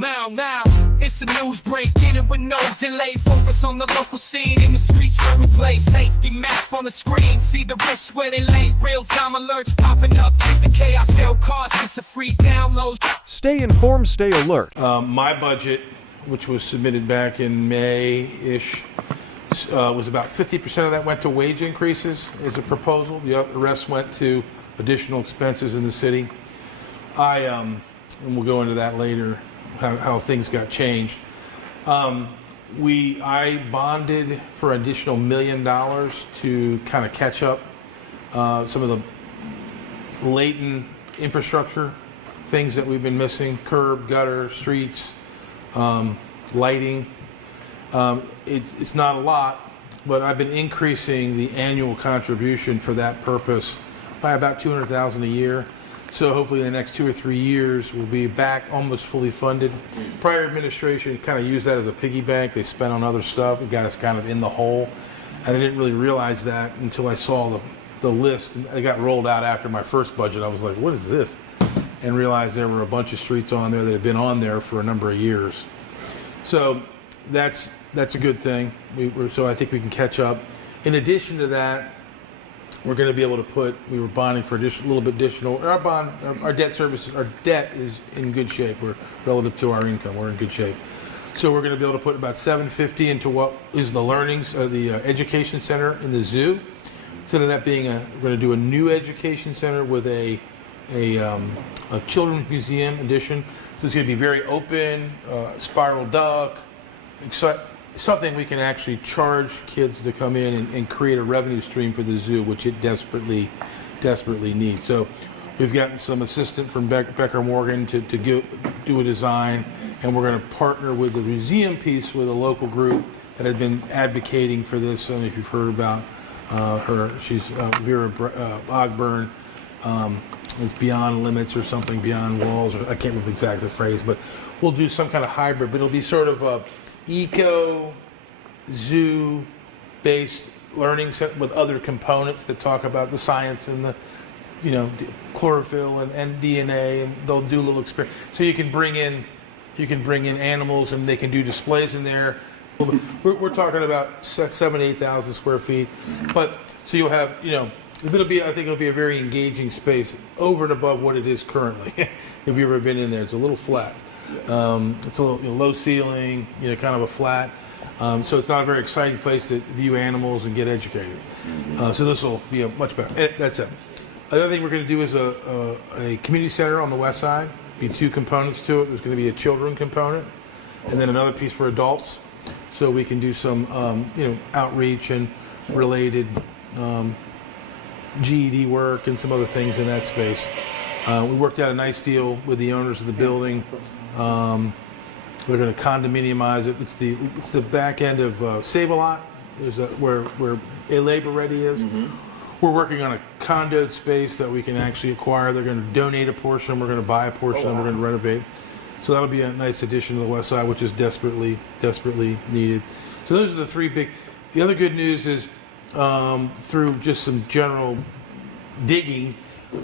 Now, it's a news break, get it with no delay. Focus on the local scene, in the streets where we play. Safety map on the screen, see the risks where they lay. Real-time alerts popping up, keep the chaos, sell cars, it's a free download. Stay informed, stay alert. My budget, which was submitted back in May-ish, was about 50% of that went to wage increases as a proposal. The rest went to additional expenses in the city. And we'll go into that later, how things got changed. I bonded for an additional $1 million to kind of catch up some of the latent infrastructure things that we've been missing: curb, gutter, streets, lighting. It's not a lot, but I've been increasing the annual contribution for that purpose by about $200,000 a year. So hopefully in the next 2 or 3 years we'll be back almost fully funded. Prior administration kind of used that as a piggy bank. They spent on other stuff. It got us kind of in the hole. And I didn't really realize that until I saw the list. It got rolled out after my first budget. I was like, what is this? And realized there were a bunch of streets on there that had been on there for a number of years. So that's a good thing. So I think we can catch up. In addition to that, we're going to be able to we were bonding for a little bit additional. Our debt services, our debt is in good shape. We're relative to our income, we're in good shape. So we're going to be able to put about $750 into what is the the education center in the zoo. Instead of that being we're going to do a new education center with a children's museum addition. So it's going to be very open, spiral duck, something we can actually charge kids to come in and create a revenue stream for the zoo, which it desperately needs. So we've gotten some assistance from Becker Morgan to do a design, and we're going to partner with the museum piece with a local group that had been advocating for this. I don't know if you've heard about her. She's Vera Ogburn. It's Beyond Limits or something, Beyond Walls, or I can't remember exactly the phrase, but we'll do some kind of hybrid, but it'll be sort of a zoo-based learning set with other components that talk about the science and the, chlorophyll and DNA, and they'll do a little experiment. So you can bring in animals, and they can do displays in there. We're talking about 8,000 square feet, but so you'll have, I think it'll be a very engaging space over and above what it is currently. If you've ever been in there, it's a little flat. It's a little low ceiling, kind of a flat. So it's not a very exciting place to view animals and get educated. So this will be a much better. That's it. Another thing we're going to do is a community center on the west side. Be 2 components to it. There's going to be a children component, and then another piece for adults. So we can do some, outreach and related GED work and some other things in that space. We worked out a nice deal with the owners of the building. They're going to condominiumize it. It's the back end of Save-A-Lot. There's where A Labor Ready is. Mm-hmm. We're working on a condoed space that we can actually acquire. They're going to donate a portion. We're going to buy a portion. And we're going to renovate. So that'll be a nice addition to the west side, which is desperately needed. So those are the 3 big. The other good news is through just some general digging,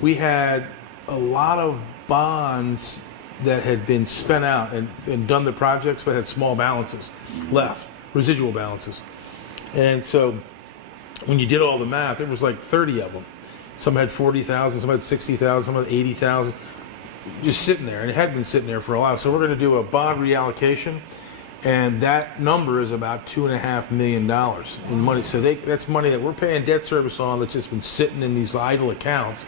we had a lot of bonds that had been spent out and done the projects, but had small balances left, residual balances. And so when you did all the math, there was like 30 of them. Some had 40,000, some had 60,000, some had 80,000, just sitting there. And it had been sitting there for a while. So we're going to do a bond reallocation, and that number is about $2.5 million in money. So that's money that we're paying debt service on that's just been sitting in these idle accounts.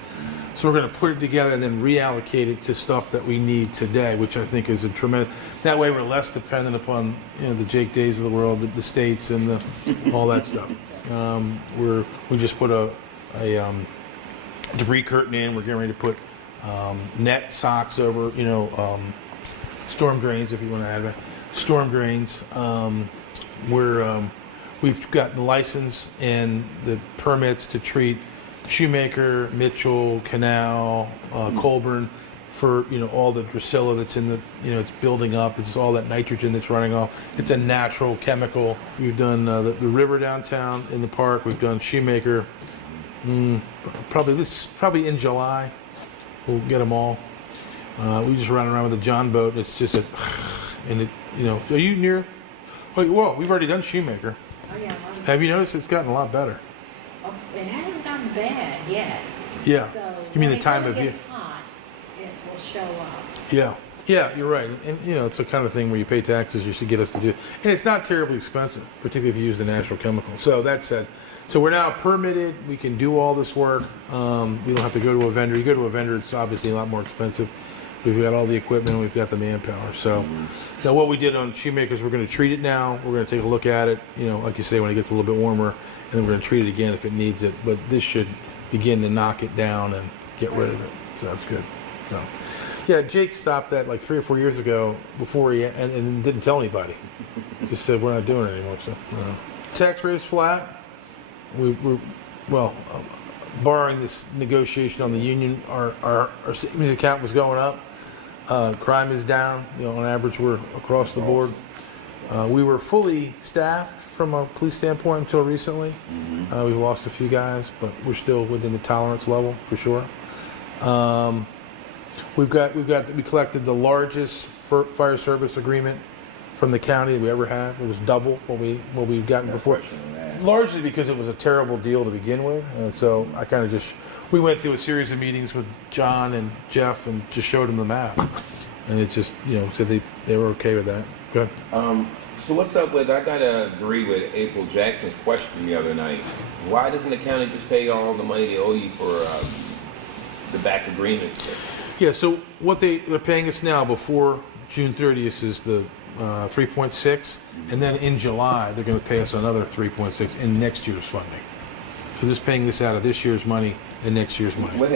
So we're going to put it together and then reallocate it to stuff that we need today, which I think is a tremendous. That way, we're less dependent upon the Jake Days of the world, the states, and all that stuff. We just put a debris curtain in. We're getting ready to put net socks over, storm drains, if you want to add that. Storm drains. We've gotten the license and the permits to treat Shoemaker, Mitchell, Canal, Colburn for all the Drusilla that's in the it's building up. It's all that nitrogen that's running off. It's a natural chemical. We've done the river downtown in the park. We've done Shoemaker. Probably in July. We'll get them all. We just run around with a John boat. It's just and it, are you near? Well, we've already done Shoemaker. Oh, yeah. Have you noticed it's gotten a lot better? Oh, it hasn't gotten bad yet. Yeah. So You mean when the it time really of year? gets hot, it will show up. Yeah. Yeah, you're right. And, it's the kind of thing where you pay taxes, you should get us to do it. And it's not terribly expensive, particularly if you use the natural chemical. So that said, so we're now permitted. We can do all this work. We don't have to go to a vendor. You go to a vendor, it's obviously a lot more expensive. We've got all the equipment and we've got the manpower. So now what we did on Shoemakers, we're going to treat it now. We're going to take a look at it, like you say, when it gets a little bit warmer. And then we're going to treat it again if it needs it. But this should begin to knock it down and get rid of it. So that's good. So. Yeah, Jake stopped that like 3 or 4 years ago before and didn't tell anybody. Just said we're not doing it anymore. So tax rate is flat. We're barring this negotiation on the union, our savings account was going up. Crime is down. On average, we're across the board. We were fully staffed from a police standpoint until recently. We've lost a few guys, but we're still within the tolerance level for sure. We collected the largest fire service agreement from the county that we ever had. It was double what we've gotten before. Largely because it was a terrible deal to begin with, and so I kind of we went through a series of meetings with John and Jeff and just showed them the math, and it just said they were okay with that. Go ahead. So what's up with? I gotta agree with April Jackson's question the other night. Why doesn't the county just pay all the money they owe you for the back agreements? Yeah, so what they're paying us now before June 30th is the 3.6, and then in July they're going to pay us another 3.6 in next year's funding. So they're paying this out of this year's money and next year's money. What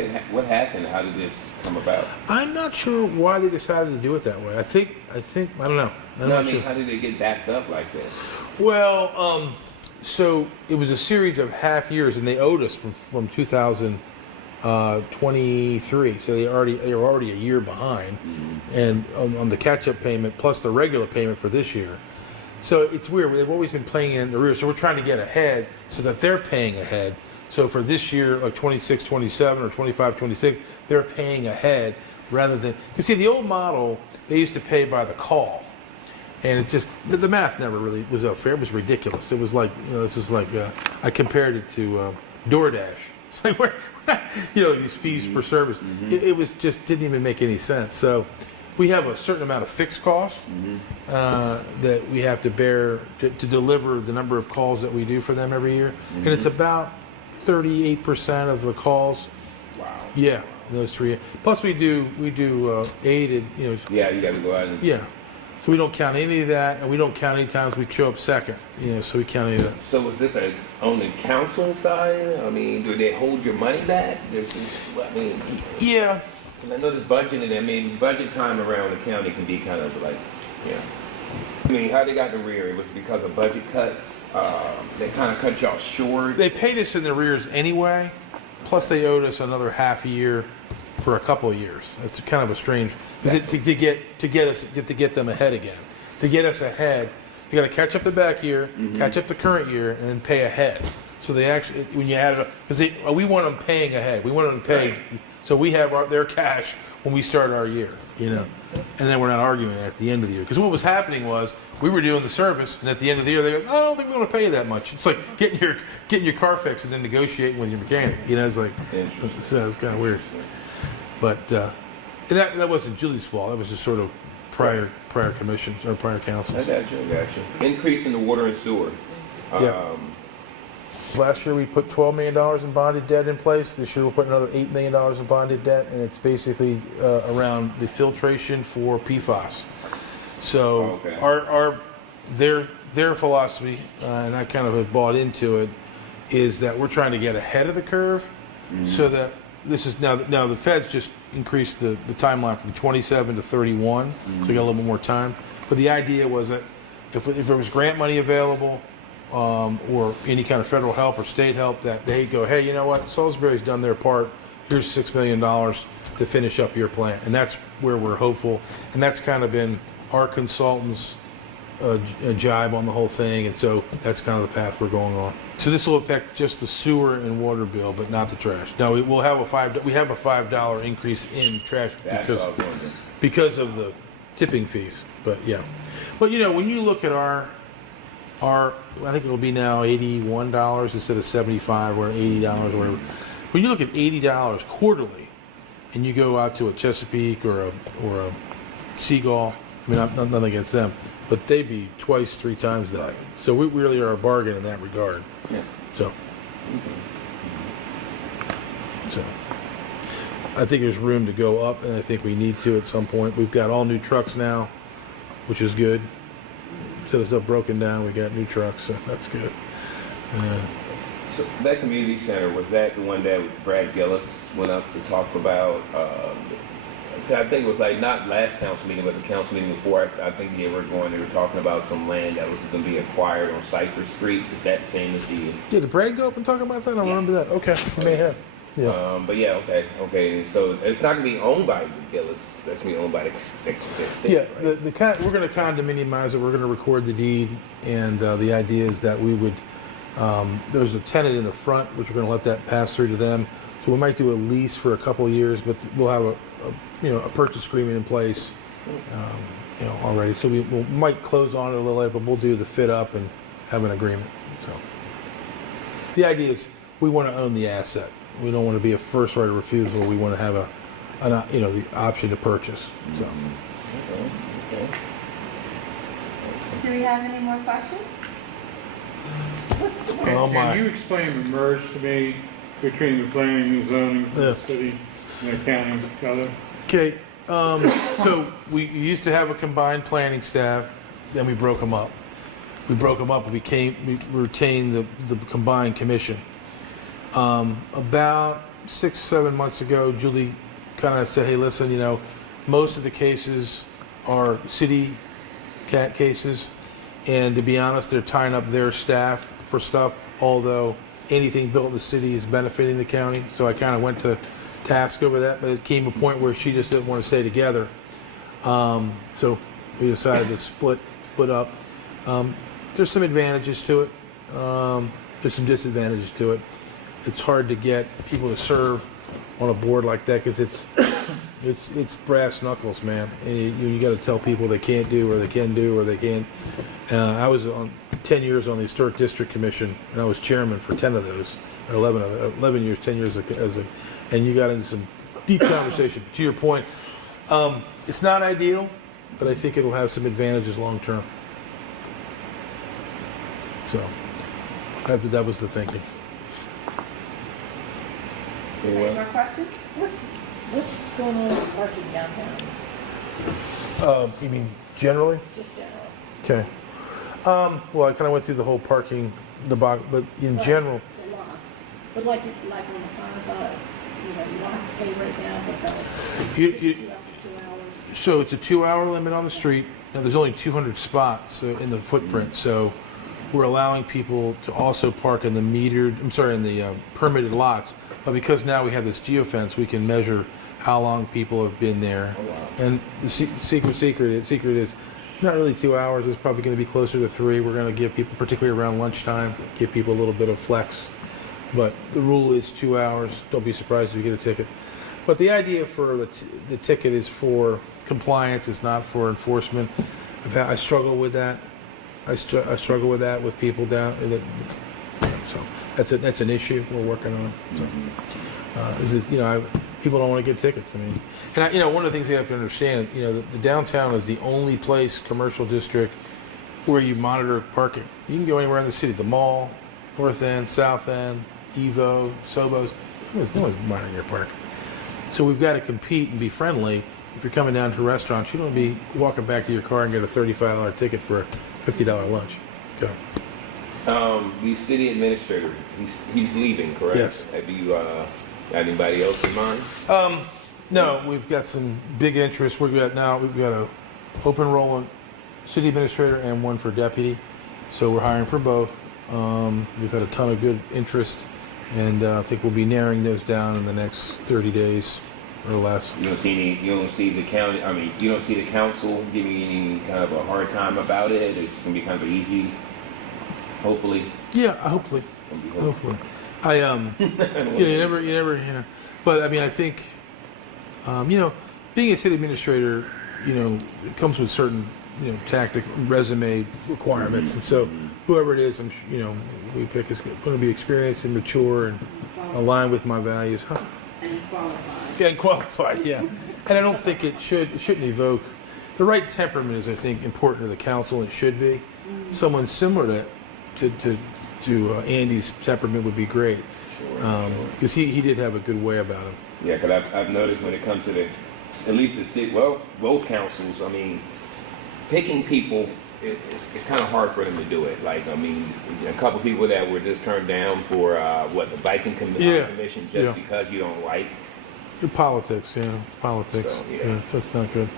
happened? How did this come about? I'm not sure why they decided to do it that way. I think I don't know. Sure. How did it get backed up like this? Well, so it was a series of half years, and they owed us from 2023, so they were already a year behind, and on the catch-up payment plus the regular payment for this year. So it's weird. They've always been paying in arrears, so we're trying to get ahead so that they're paying ahead. So for this year, like 26, 27, or 25, 26, they're paying ahead rather than because see the old model they used to pay by the call, and it just the math never really was fair. It was ridiculous. It was like this is like I compared it to DoorDash. It's like these fees per service. It was just didn't even make any sense. So we have a certain amount of fixed costs that we have to bear to deliver the number of calls that we do for them every year, and it's about 38% of the calls. Wow. Yeah, those three. Plus we do aided. Yeah, you got to go out and. Yeah. So we don't count any of that, and we don't count any times we show up second. So we count any of that. So is this on the council side? I mean, do they hold your money back? Yeah. I know this budgeting. I mean, budget time around the county can be kind of like, I mean, how they got the rear? It was because of budget cuts. They kind of cut y'all short. They paid us in the arrears anyway. Plus, they owed us another half a year for a couple of years. It's kind of a strange because to get them ahead again. To get us ahead, you got to catch up the back year, catch up the current year, and then pay ahead. So they actually, when you add it up, because we want them paying ahead. We want them to pay, so we have their cash when we start our year, and then we're not arguing at the end of the year. Because what was happening was we were doing the service, and at the end of the year they go, "I don't think we want to pay you that much." It's like getting your car fixed and then negotiating with your mechanic. It's like so it's kind of weird. But that wasn't Julie's fault. That was just sort of prior commissions or prior councils. I got you. Increase in the water and sewer. Yeah. Last year we put $12 million in bonded debt in place. This year we'll put another $8 million in bonded debt, and it's basically around the filtration for PFAS. So their philosophy, and I kind of have bought into it, is that we're trying to get ahead of the curve, so that this is now the feds just increased the timeline from 27 to 31, so we got a little bit more time. But the idea was that if there was grant money available, or any kind of federal help or state help, that they go, hey, you know what, Salisbury's done their part. Here's $6 million to finish up your plan, and that's where we're hopeful. And that's kind of been our consultants' jibe on the whole thing, and so that's kind of the path we're going on. So this will affect just the sewer and water bill, but not the trash. Now we have a $5 increase in trash because of the tipping fees. But yeah, but when you look at our I think it'll be now $81 instead of $75 or $80 or whatever. When you look at $80 quarterly, and you go out to a Chesapeake or a Seagull, I mean, nothing against them, but they'd be twice, 3 times that. So we really are a bargain in that regard. Yeah. So I think there's room to go up, and I think we need to at some point. We've got all new trucks now, which is good. Instead of stuff broken down, we got new trucks, so that's good. So that community center, was that the one that Brad Gillis went up to talk about? I think it was like not last council meeting, but the council meeting before. I think they were talking about some land that was going to be acquired on Cypress Street. Is that the same as the? Did Brad go up and talk about that? I don't remember that. Okay, he may have. Yeah. But yeah, okay. So it's not going to be owned by Gillis. That's going to be owned by the city. Yeah, right? we're going to condominiumize it. We're going to record the deed, and the idea is that we would. There's a tenant in the front, which we're going to let that pass through to them. So we might do a lease for a couple of years, but we'll have a purchase agreement in place, already. So we might close on it a little later, but we'll do the fit up and have an agreement. So the idea is we want to own the asset. We don't want to be a first right of refusal. We want to have the option to purchase. So. Okay. Do we have any more questions? Oh my. Can you explain the merge to me between the planning and zoning for the city and the county together? Okay, so we used to have a combined planning staff, then we broke them up. And we retained the combined commission. About 6-7 months ago, Julie kind of said, hey, listen, most of the cases are city cat cases, and to be honest, they're tying up their staff for stuff, although anything built in the city is benefiting the county. So I kind of went to task over that, but it came a point where she just didn't want to stay together. So we decided to split up. There's some advantages to it. There's some disadvantages to it. It's hard to get people to serve on a board like that because it's brass knuckles, man. And you got to tell people they can't do or they can do or they can't. I was on 10 years on the Historic District Commission, and I was chairman for 10 of those, or 11 years, 10 years and you got into some deep conversation. To your point, it's not ideal, but I think it'll have some advantages long term. So that was the thinking. Any more questions? What's going on with parking downtown? You mean generally? Just general. Okay. Well, I kind of went through the whole parking debacle, but in general, The lots. But like on the plaza, you don't have to pay right now, but You- they'll do after 2 hours. so it's a 2-hour limit on the street. Now, there's only 200 spots in the footprint, so we're allowing people to also park in the permitted lots. But because now we have this geofence, we can measure how long people have been there. Oh, wow. And the secret is it's not really 2 hours. It's probably going to be closer to 3. We're going to give people, particularly around lunchtime, give people a little bit of flex. But the rule is 2 hours. Don't be surprised if you get a ticket. But the idea for the ticket is for compliance. It's not for enforcement. I struggle with that. I struggle with that with people down. So that's an issue we're working on. So, people don't want to get tickets. I mean, and one of the things you have to understand, the downtown is the only place, commercial district, where you monitor parking. You can go anywhere in the city, the mall, North End, South End, Evo, Sobos. No one's monitoring your parking. So we've got to compete and be friendly. If you're coming down to restaurants, you don't want to be walking back to your car and get a $35 ticket for a $50 lunch. Go. The city administrator, he's leaving, correct? Yes. Have you got anybody else in mind? No, we've got some big interest. We've got a open enrollment city administrator and one for deputy. So we're hiring for both. We've had a ton of good interest, and I think we'll be narrowing those down in the next 30 days or less. You don't see the county. I mean, you don't see the council giving you any kind of a hard time about it. It's going to be kind of easy. Hopefully. Yeah, hopefully. You never. But I mean, I think, being a city administrator, it comes with certain, tactic resume requirements, and so whoever it is, we pick is going to be experienced and mature and aligned with my values. Huh? And qualified. Yeah, and qualified. Yeah, and I don't think it shouldn't evoke the right temperament is, I think, important to the council. It should be someone similar to Andy's temperament would be great, because he did have a good way about him. Yeah, because I've noticed when it comes to at least the city, road councils, I mean, picking people, it's kind of hard for them to do it. Like, I mean, a couple people that were just turned down for, the biking commission just because you don't like. Politics, it's politics. So, yeah. So it's not good.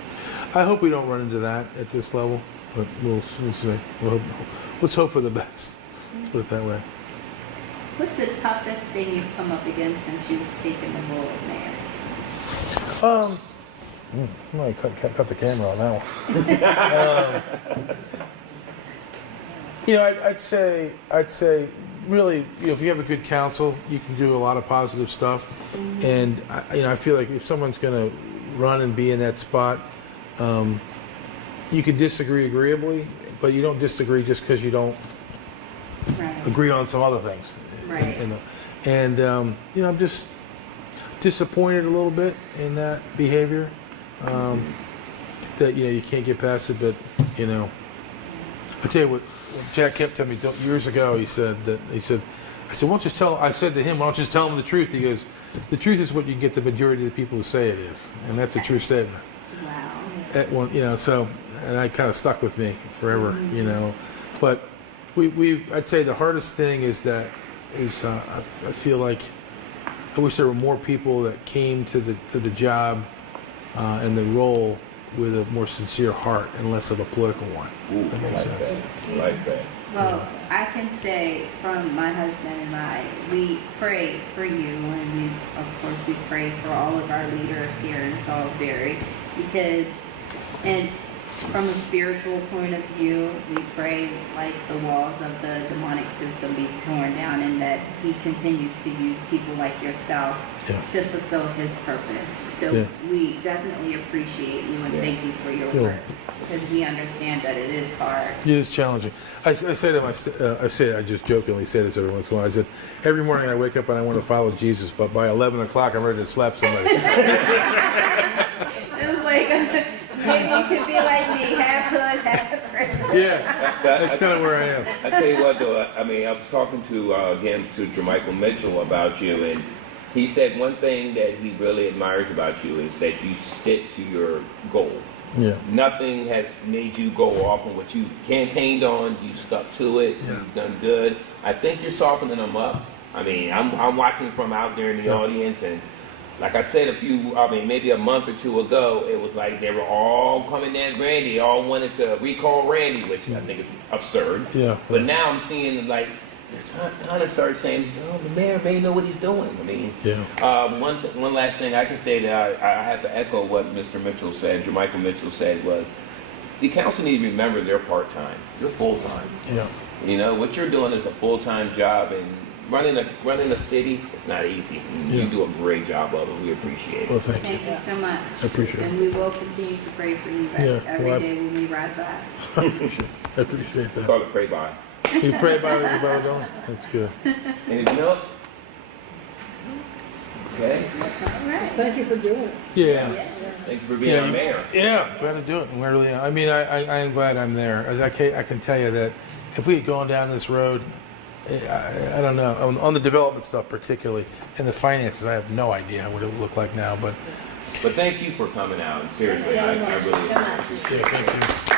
I hope we don't run into that at this level, but we'll see. Let's hope for the best. Let's put it that way. What's the toughest thing you've come up against since you've taken the role of mayor? I might cut the camera on that one. I'd say, really, if you have a good council, you can do a lot of positive stuff. And I feel like if someone's going to run and be in that spot, you can disagree agreeably, but you don't disagree just because you don't Right. agree on some other things. Right. I'm just disappointed a little bit in that behavior. That you can't get past it, but I tell you what Jack kept telling me years ago. I said, why don't you just tell? I said to him, why don't you just tell him the truth? He goes, the truth is what you get the majority of the people to say it is, and that's a true statement. Wow. At one, so, and I kind of stuck with me forever, but I'd say the hardest thing is I feel like I wish there were more people that came to the job and the role with a more sincere heart and less of a political one. Ooh, That makes sense. that. I like that. Well, I can say from my husband and I, we pray for you, and we pray for all of our leaders here in Salisbury, and from a spiritual point of view, we pray like the walls of the demonic system be torn down, and that he continues to use people like yourself to fulfill his purpose. So we definitely appreciate you and thank you for your work, because we understand that it is hard. It is challenging. I say to I just jokingly say this every once in a while. I said, every morning I wake up and I want to follow Jesus, but by 11 o'clock I'm ready to slap somebody. It was like, maybe you could be like me, half hood, half friend. Yeah, that's kind of where I am. I tell you what, though, I mean, I was talking to Jermichael Mitchell about you, and he said one thing that he really admires about you is that you stick to your goal. Yeah. Nothing has made you go off on what you campaigned on. You stuck to it. Yeah. You've done good. I think you're softening them up. I mean, I'm watching from out there in the audience, and like I said maybe a month or two ago, it was like they were all coming at Randy, all wanted to recall Randy, which I think is absurd. Yeah. But now I'm seeing like they're trying to start saying, the mayor may know what he's doing. I mean, one last thing I can say that I have to echo what Mr. Mitchell said, Jermichael Mitchell said, was the council needs to remember they're part-time. You're full-time. Yeah. What you're doing is a full-time job, and running a city, it's not easy. You do a great job of it. We appreciate it. Well, thank you. Thank you so much. I appreciate And it. we will continue to pray for you every day when we ride by. I appreciate It's that. called a pray by. You pray about it, Brother Don? That's good. Anything else? Okay. Thank you for doing it. Yeah. Thank you for being our mayor. Yeah, glad to do it. We really, I mean, I am glad I'm there. As I can tell you that if we had gone down this road, I don't know, on the development stuff particularly, and the finances, I have no idea what it would look like now. But But thank you for coming out. Seriously, I really appreciate it. yeah, thank you.